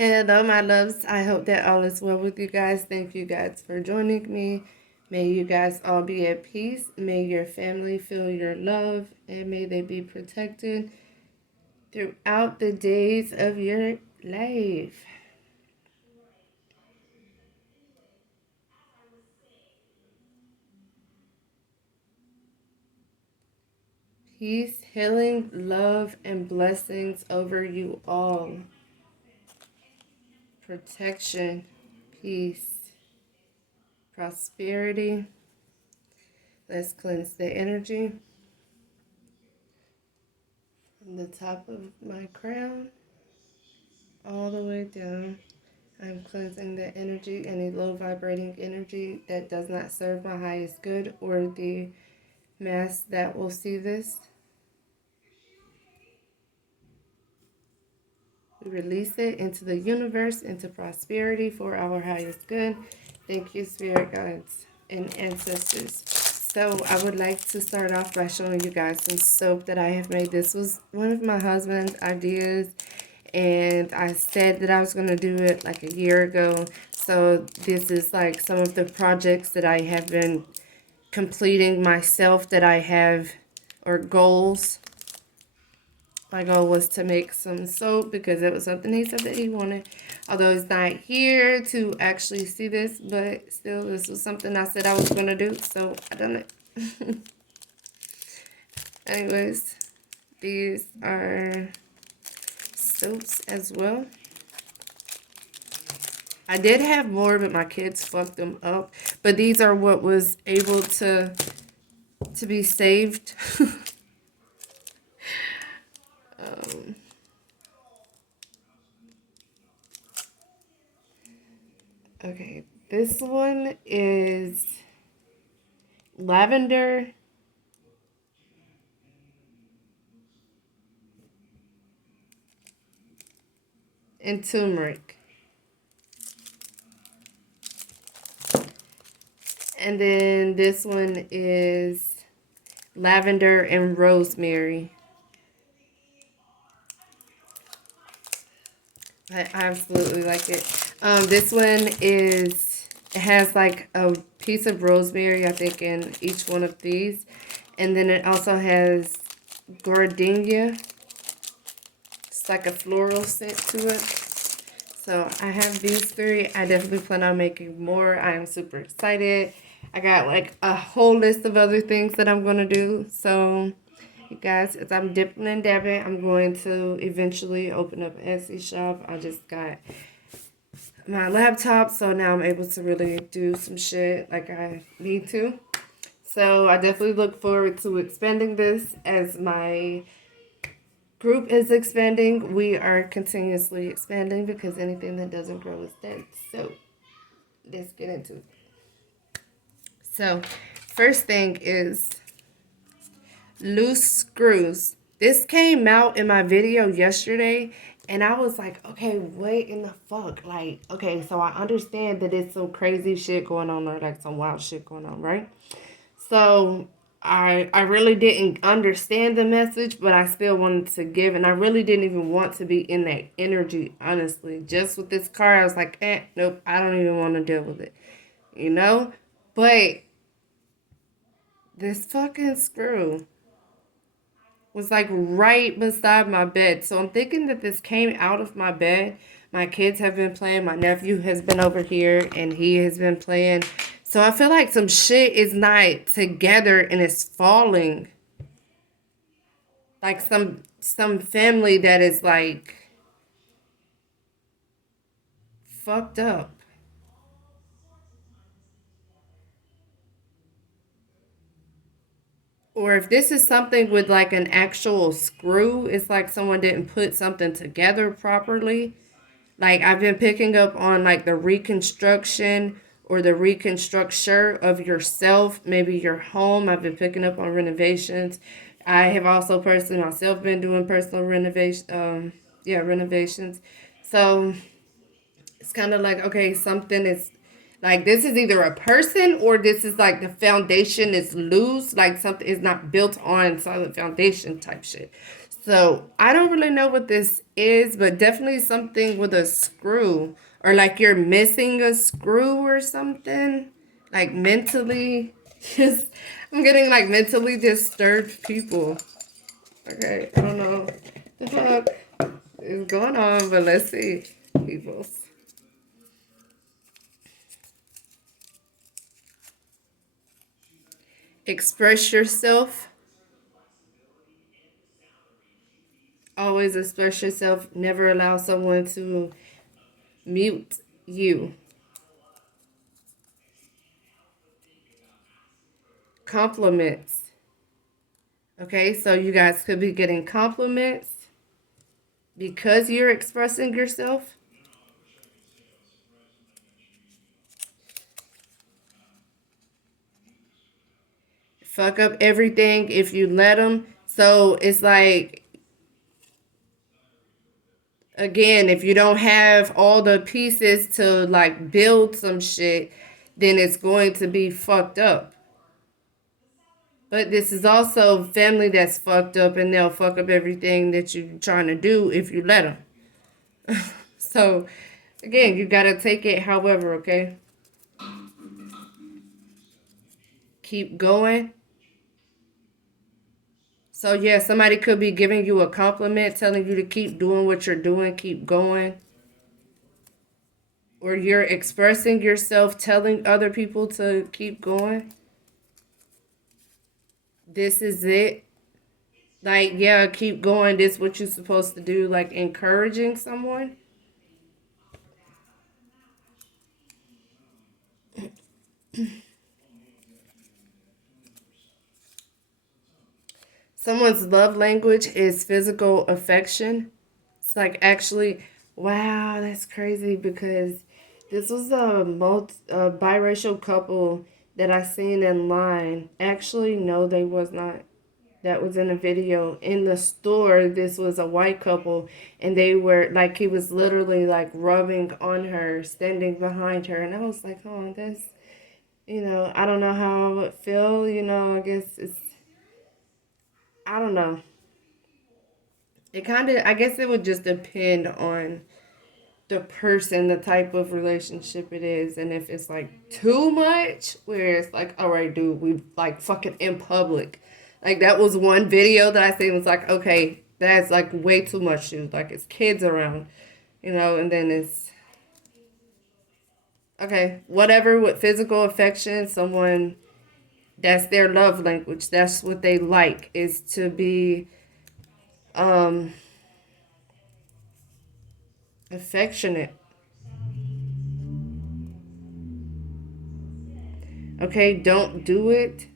Hello, my loves. I hope that all is well with you guys. Thank you guys for joining me. May you guys all be at peace. May your family feel your love, and may they be protected throughout the days of your life. Peace, healing, love, and blessings over you all. Protection, peace, prosperity. Let's cleanse the energy from the top of my crown all the way down. I'm cleansing the energy, any low vibrating energy that does not serve my highest good or the mass that will see this. We release it into the universe, into prosperity for our highest good. Thank you, spirit guides and ancestors. So I would like to start off by showing you guys some soap that I have made. This was one of my husband's ideas, and I said that I was going to do it like a year ago. So this is like some of the projects that I have been completing myself that I have, or goals. My goal was to make some soap because it was something he said that he wanted. Although he's not here to actually see this, but still this was something I said I was going to do. So I done it. Anyways, these are soaps as well. I did have more, but my kids fucked them up. But these are what was able to be saved. Okay, this one is lavender and turmeric. And then this one is lavender and rosemary. I absolutely like it. This one it has like a piece of rosemary, I think, in each one of these. And then it also has gardenia. It's like a floral scent to it. So I have these three. I definitely plan on making more. I am super excited. I got like a whole list of other things that I'm going to do. So you guys, as I'm dipping and dabbing, I'm going to eventually open up an Etsy shop. I just got my laptop, so now I'm able to really do some shit like I need to. So I definitely look forward to expanding this as my group is expanding. We are continuously expanding because anything that doesn't grow is dead. So let's get into it. So first thing is loose screws. This came out in my video yesterday, and I was like, okay, what in the fuck? Like, okay, so I understand that it's some crazy shit going on, or like some wild shit going on, right? So I really didn't understand the message, but I still wanted to give, and I really didn't even want to be in that energy, honestly. Just with this card, I was like, nope, I don't even want to deal with it, you know? But this fucking screw was like right beside my bed. So I'm thinking that this came out of my bed. My kids have been playing. My nephew has been over here and he has been playing. So I feel like some shit is not together and it's falling. Like some family that is like fucked up. Or if this is something with like an actual screw, it's like someone didn't put something together properly. Like I've been picking up on like the reconstruction or the reconstructure of yourself, maybe your home. I've been picking up on renovations. I have also personally myself been doing personal renovations. So it's kind of like, okay, something is like this is either a person or this is like the foundation is loose, like something is not built on solid foundation type shit. So I don't really know what this is, but definitely something with a screw. Or like you're missing a screw or something. Like mentally. Just I'm getting like mentally disturbed people. Okay, I don't know what the fuck is going on, but let's see. Peoples. Express yourself. Always express yourself. Never allow someone to mute you. Compliments. Okay, so you guys could be getting compliments because you're expressing yourself. Fuck up everything if you let them. So it's like, again, if you don't have all the pieces to like build some shit, then it's going to be fucked up. But this is also family that's fucked up, and they'll fuck up everything that you're trying to do if you let them. So, again, you gotta take it however, okay? Keep going. So, yeah, somebody could be giving you a compliment, telling you to keep doing what you're doing, keep going. Or you're expressing yourself, telling other people to keep going. This is it. Like, yeah, keep going. This is what you're supposed to do. Like, encouraging someone. Someone's love language is physical affection. It's like actually, wow, that's crazy because this was a biracial couple that I seen in line. Actually, no, they was not. That was in a video in the store. This was a white couple, and they were like, he was literally like rubbing on her, standing behind her, and I was like, oh, that's, I don't know how I would feel. I guess I don't know. It kind of, I guess it would just depend on the person, the type of relationship it is, and if it's like too much, where it's like, all right, dude, we like fucking in public. Like that was one video that I seen was like, okay, that's like way too much, dude. Like it's kids around, and then it's okay, whatever with physical affection, someone that's their love language. That's what they like is to be um affectionate. Okay, don't do it.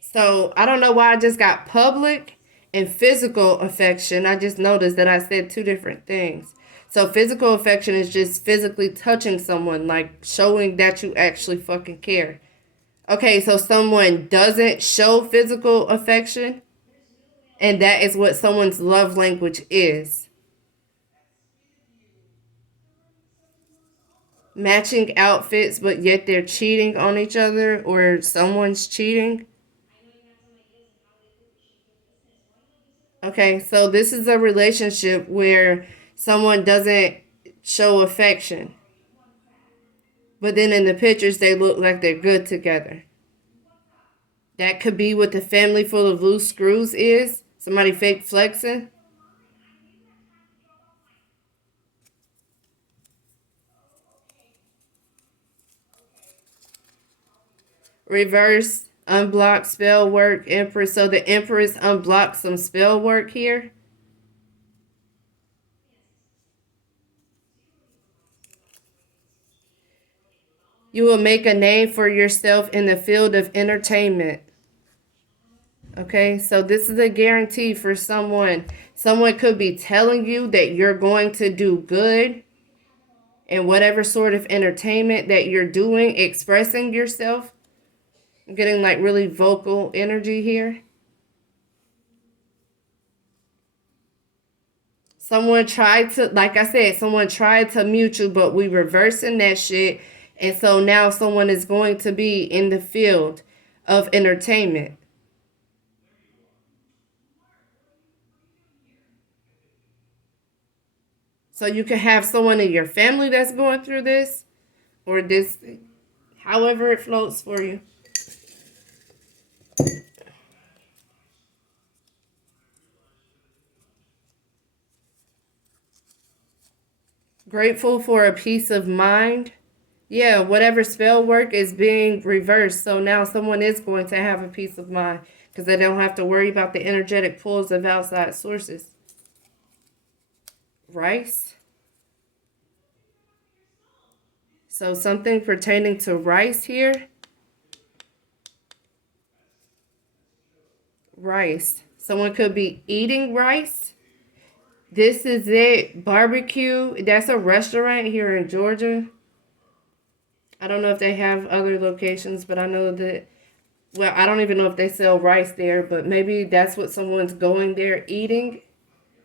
So I don't know why I just got public and physical affection. I just noticed that I said two different things. So physical affection is just physically touching someone, like showing that you actually fucking care. Okay, so someone doesn't show physical affection, and that is what someone's love language is. Matching outfits, but yet they're cheating on each other, or someone's cheating. Okay, so this is a relationship where someone doesn't show affection, but then in the pictures they look like they're good together. That could be what the family full of loose screws is. Somebody fake flexing. Reverse, unblock, spell work, Empress. So the Empress unblocked some spell work here. You will make a name for yourself in the field of entertainment. Okay, so this is a guarantee for someone. Someone could be telling you that you're going to do good in whatever sort of entertainment that you're doing, expressing yourself. I'm getting like really vocal energy here. Someone tried to, like I said, someone tried to mute you, but we reversing that shit. And so now someone is going to be in the field of entertainment. So you can have someone in your family that's going through this, or this, however it floats for you. Grateful for a peace of mind. Yeah, whatever spell work is being reversed. So now someone is going to have a peace of mind because they don't have to worry about the energetic pulls of outside sources. Rice. So something pertaining to rice here. Rice. Someone could be eating rice. This is it. Barbecue. That's a restaurant here in Georgia. I don't know if they have other locations, but I know that, well, I don't even know if they sell rice there, but maybe that's what someone's going there eating.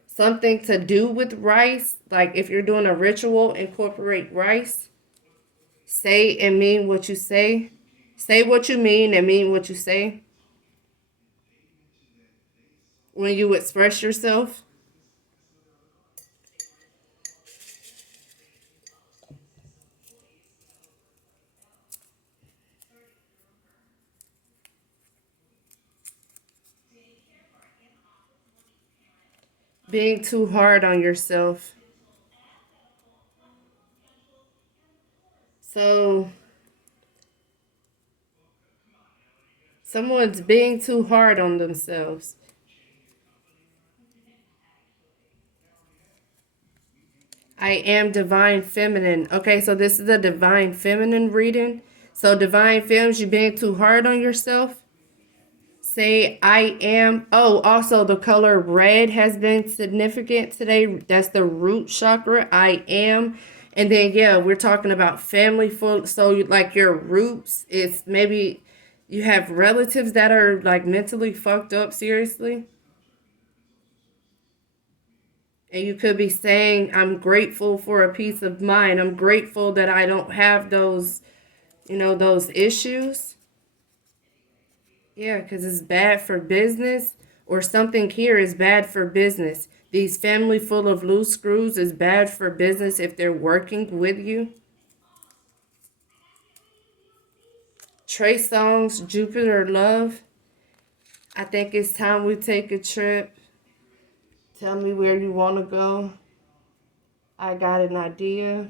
Something to do with rice. Like if you're doing a ritual, incorporate rice. Say and mean what you say. Say what you mean and mean what you say when you express yourself. Being too hard on yourself. So someone's being too hard on themselves. I am divine feminine. Okay, so this is a divine feminine reading. So divine femmes, you being too hard on yourself. Say I am. Oh, also the color red has been significant today. That's the root chakra. I am. And then yeah, we're talking about family full. So like your roots is maybe you have relatives that are like mentally fucked up seriously. And you could be saying, I'm grateful for a peace of mind. I'm grateful that I don't have those, those issues. Yeah, because it's bad for business, or something here is bad for business. These family full of loose screws is bad for business if they're working with you. Trey Songz, Jupiter Love. I think it's time we take a trip. Tell me where you want to go. I got an idea.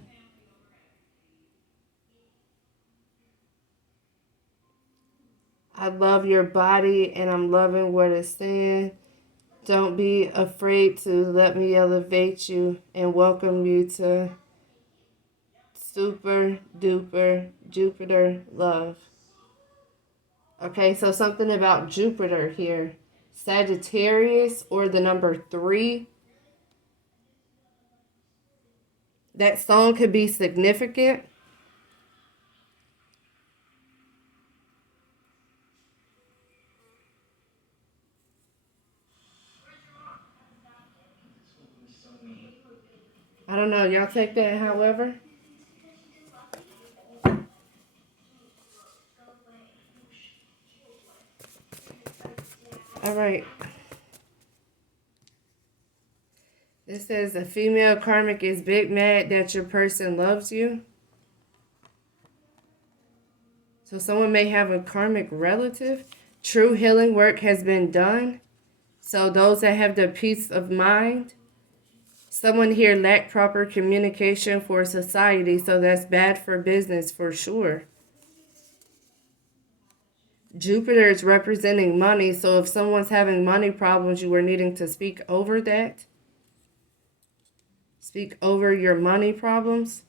I love your body and I'm loving what it's saying. Don't be afraid to let me elevate you and welcome you to super duper Jupiter love. Okay, so something about Jupiter here. Sagittarius or the number 3. That song could be significant. I don't know. Y'all take that however. All right. It says a female karmic is big mad that your person loves you. So someone may have a karmic relative. True healing work has been done. So those that have the peace of mind. Someone here lacked proper communication for society, so that's bad for business for sure. Jupiter is representing money, so if someone's having money problems, you were needing to speak over that. Speak over your money problems.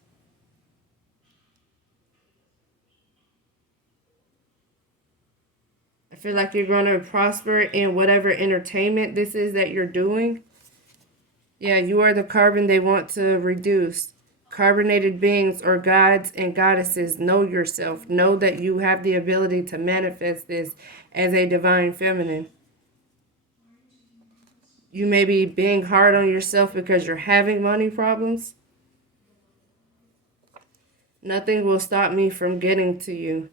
I feel like you're going to prosper in whatever entertainment this is that you're doing. Yeah, you are the carbon they want to reduce. Carbonated beings or gods and goddesses, know yourself. Know that you have the ability to manifest this as a divine feminine. You may be being hard on yourself because you're having money problems. Nothing will stop me from getting to you.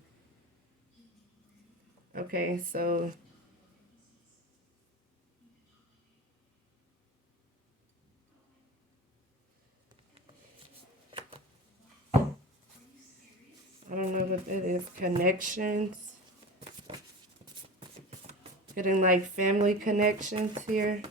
Okay, so I don't know what that is. Connections. Getting like family connections here.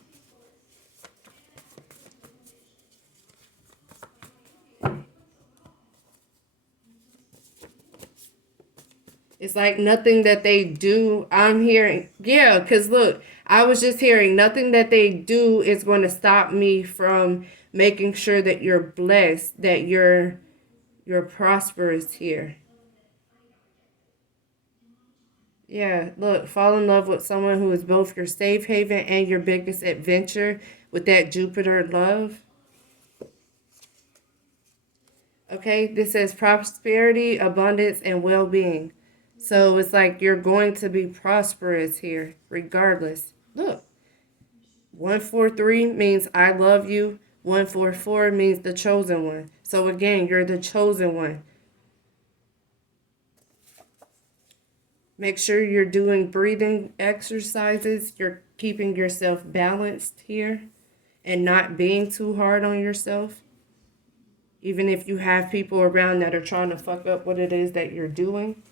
It's like nothing that they do. I'm hearing, yeah, because look, I was just hearing nothing that they do is going to stop me from making sure that you're blessed, that you're prosperous here. Yeah, look, fall in love with someone who is both your safe haven and your biggest adventure with that Jupiter love. Okay, this says prosperity, abundance, and well being. So it's like you're going to be prosperous here, regardless. Look, 143 means I love you, 144 means the chosen one. So again, you're the chosen one. Make sure you're doing breathing exercises, you're keeping yourself balanced here, and not being too hard on yourself. Even if you have people around that are trying to fuck up what it is that you're doing.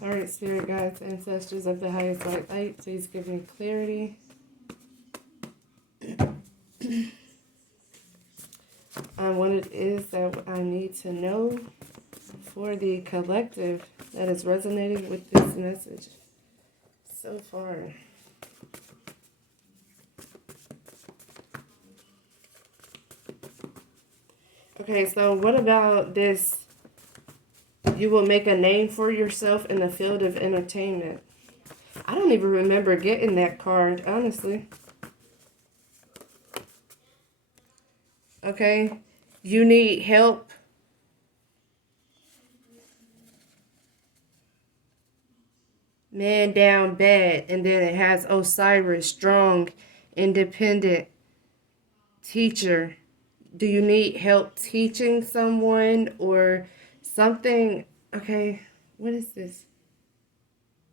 All right, spirit guides, ancestors of the highest light, please give me clarity on what it is that I need to know for the collective that is resonating with this message so far. Okay, so what about this? You will make a name for yourself in the field of entertainment. I don't even remember getting that card, honestly. Okay, you need help. Man down bad. And then it has Osiris, strong, independent, teacher. Do you need help teaching someone or something? Okay, what is this?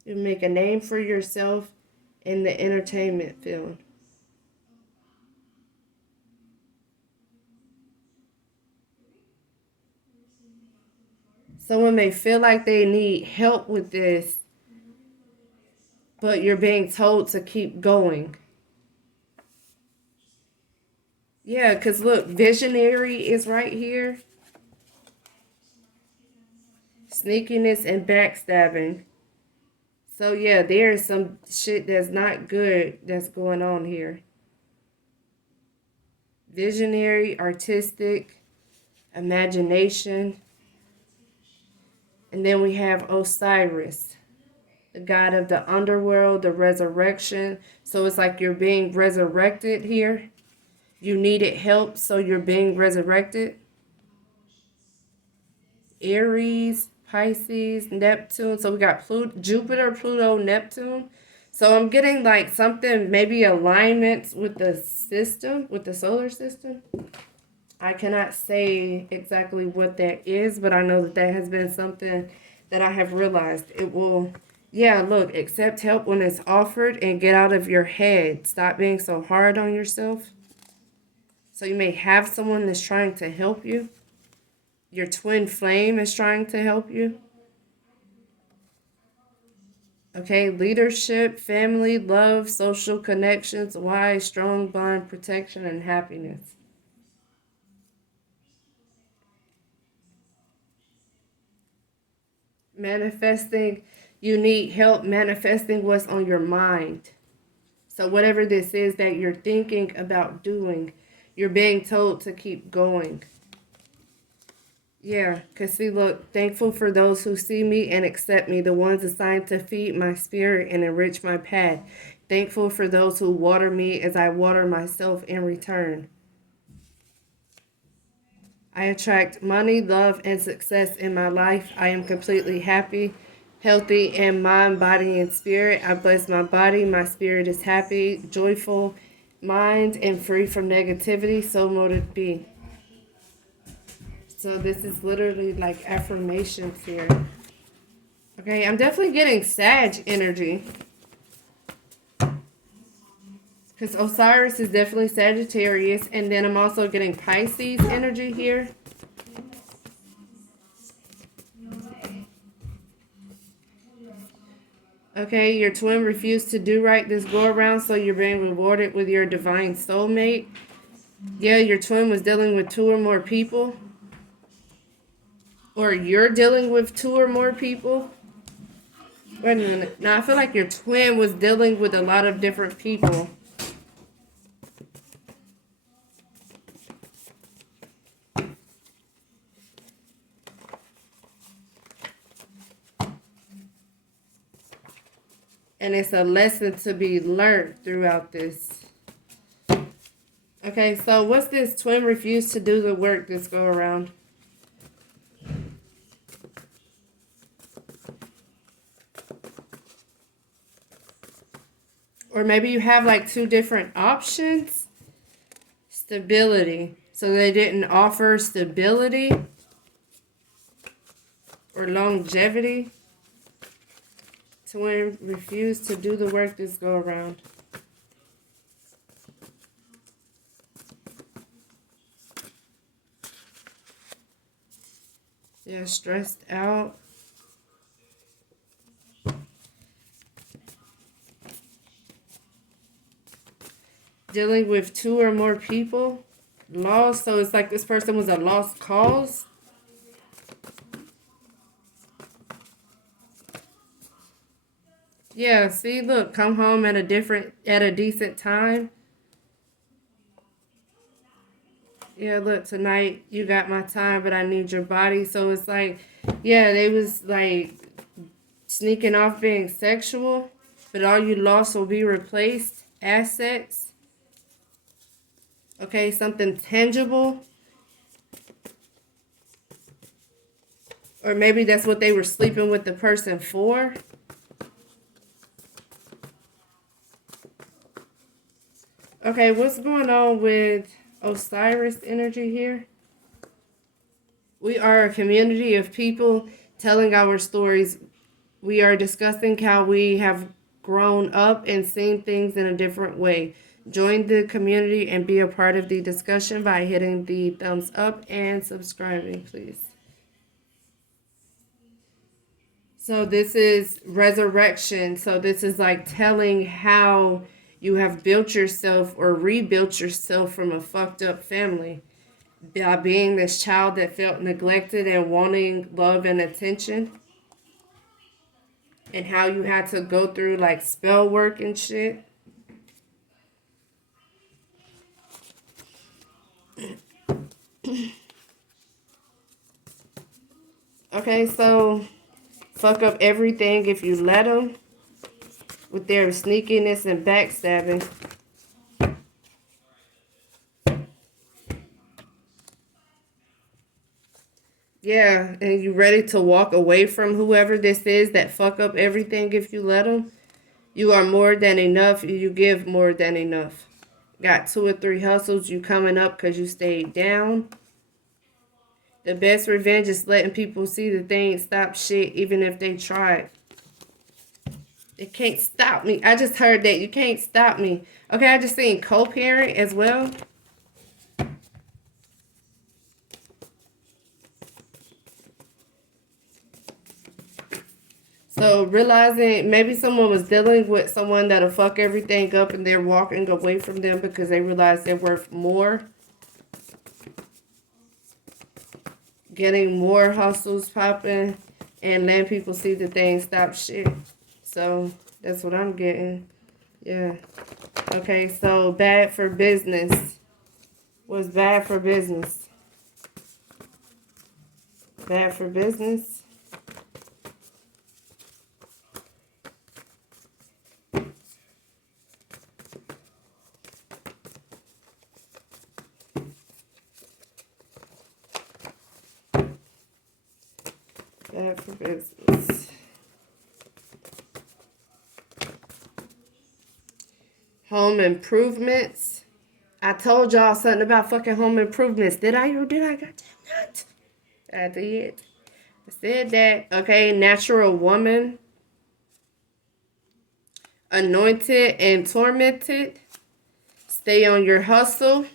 You make a name for yourself in the entertainment field. Someone may feel like they need help with this, but you're being told to keep going. Yeah, because look, visionary is right here. Sneakiness and backstabbing. So yeah, there is some shit that's not good that's going on here. Visionary, artistic, imagination. And then we have Osiris, the god of the underworld, the resurrection. So it's like you're being resurrected here. You needed help, so you're being resurrected. Aries, Pisces, Neptune. So we got Jupiter, Pluto, Neptune. So I'm getting like something, maybe alignments with the system, with the solar system. I cannot say exactly what that is, but I know that that has been something that I have realized. It will, yeah, look, accept help when it's offered and get out of your head. Stop being so hard on yourself. So you may have someone that's trying to help you. Your twin flame is trying to help you. Okay, leadership, family, love, social connections, why, strong bond, protection, and happiness. Manifesting, you need help manifesting what's on your mind. So, whatever this is that you're thinking about doing, you're being told to keep going. Yeah, because see, look, thankful for those who see me and accept me, the ones assigned to feed my spirit and enrich my path. Thankful for those who water me as I water myself in return. I attract money, love, and success in my life. I am completely happy, healthy in mind, body, and spirit. I bless my body. My spirit is happy, joyful, mind, and free from negativity. So mote it be. So this is literally like affirmations here. Okay, I'm definitely getting Sag energy. Because Osiris is definitely Sagittarius. And then I'm also getting Pisces energy here. Okay, your twin refused to do right this go around, so you're being rewarded with your divine soulmate. Yeah, your twin was dealing with 2 or more people. Or you're dealing with 2 or more people. Wait a minute. Now, I feel like your twin was dealing with a lot of different people. And it's a lesson to be learned throughout this. Okay, so what's this? Twin refused to do the work this go around. Or maybe you have like 2 different options. Stability. So they didn't offer stability or longevity. Twin refused to do the work this go around. Yeah, stressed out. Dealing with 2 or more people. Lost. So it's like this person was a lost cause. Yeah, see, look, come home at a decent time. Yeah, look, tonight you got my time, but I need your body. So it's like, yeah, they was like sneaking off being sexual, but all you lost will be replaced. Assets. Okay, something tangible. Or maybe that's what they were sleeping with the person for. Okay, what's going on with Osiris energy here? We are a community of people telling our stories. We are discussing how we have grown up and seen things in a different way. Join the community and be a part of the discussion by hitting the thumbs up and subscribing, please. So this is resurrection. So this is like telling how you have built yourself or rebuilt yourself from a fucked up family by being this child that felt neglected and wanting love and attention, and how you had to go through like spell work and shit. Okay, so fuck up everything if you let them with their sneakiness and backstabbing. Yeah, and you ready to walk away from whoever this is that fuck up everything if you let them? You are more than enough. You give more than enough. Got 2 or 3 hustles. You coming up because you stayed down. The best revenge is letting people see that they ain't stop shit even if they tried. It can't stop me. I just heard that. You can't stop me. Okay, I just seen co-parent as well. So realizing maybe someone was dealing with someone that'll fuck everything up and they're walking away from them because they realize they're worth more. Getting more hustles popping and letting people see that they ain't stop shit. So that's what I'm getting. Yeah. Okay, so bad for business. What's bad for business? Bad for business. Bad for business. Home improvements. I told y'all something about fucking home improvements. Did I or did I not? I did. I said that. Okay, natural woman. Anointed and tormented. Stay on your hustle.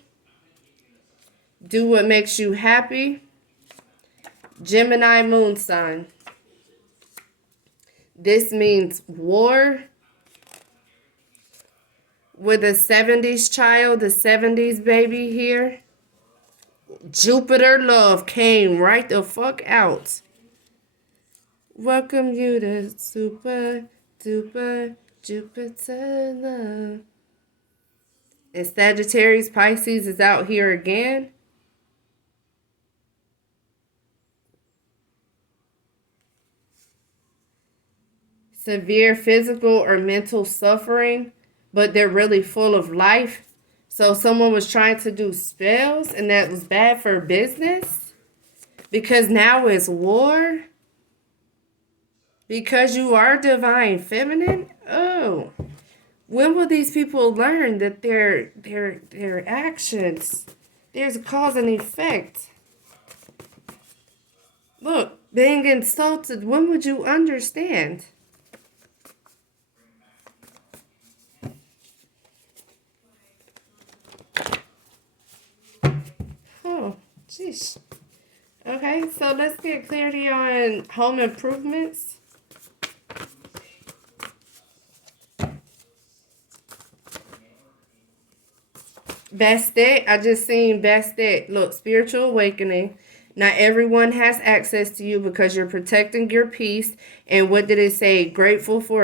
Do what makes you happy. Gemini moon sign. This means war. With a 70s child, the 70s baby here. Jupiter love came right the fuck out. Welcome you to super duper Jupiter love. And Sagittarius Pisces is out here again. Severe physical or mental suffering, but they're really full of life. So someone was trying to do spells and that was bad for business because now it's war. Because you are divine feminine. Oh, when will these people learn that their actions, there's a cause and effect? Look, being insulted, when would you understand? Oh, jeez. Okay, so let's get clarity on home improvements. Bastet, I just seen Bastet. Look, spiritual awakening. Not everyone has access to you because you're protecting your peace. And what did it say? Grateful for